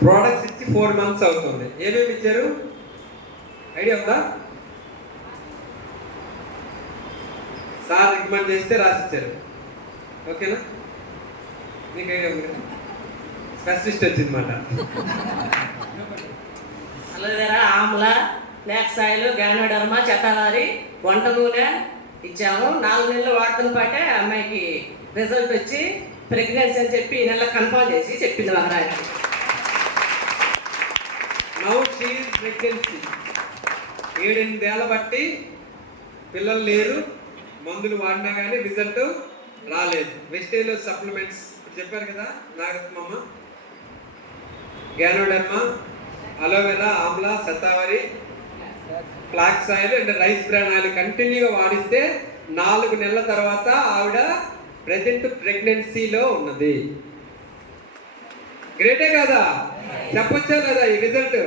Products ఇచ్చి 4 months అవుతుంది. ఏమేమి ఇచ్చారు ఐడియా ఉందా? సార్ రికమెండ్ చేస్తే రాసిచ్చారు. ఓకేనా? మీకు ఐడియా ఉంది కదా? స్పెషలిస్ట్ వచ్చిందన్నమాట. Aloe vera, amla, flax oil, ganoderma, shatavari, వంట నూనె ఇచ్చాము. 4 నెలలు వాడుతున్న పాటే అమ్మాయికి రిజల్ట్ వచ్చి ప్రెగ్నెన్సీ అని చెప్పి ఈ నెల కన్ఫర్మ్ చేసి చెప్పింది మహారాజు. Now she is pregnancy. 7-8 ఏళ్ళ బట్టి పిల్లలు లేరు, మందులు వాడినా కానీ రిజల్ట్ రాలేదు. వెజిటేబుల్ సప్లిమెంట్స్ చెప్పారు కదా Nagarathnamma, ganoderma, aloe vera, Amla, shatavari, flax oil and rice bran oil కంటిన్యూగా వాడిస్తే 4 నెలల తర్వాత ఆవిడ ప్రెజెంట్ ప్రెగ్నెన్సీలో ఉన్నది. గ్రేటే కదా? చెప్పొచ్చా లేదా ఈ రిజల్ట్?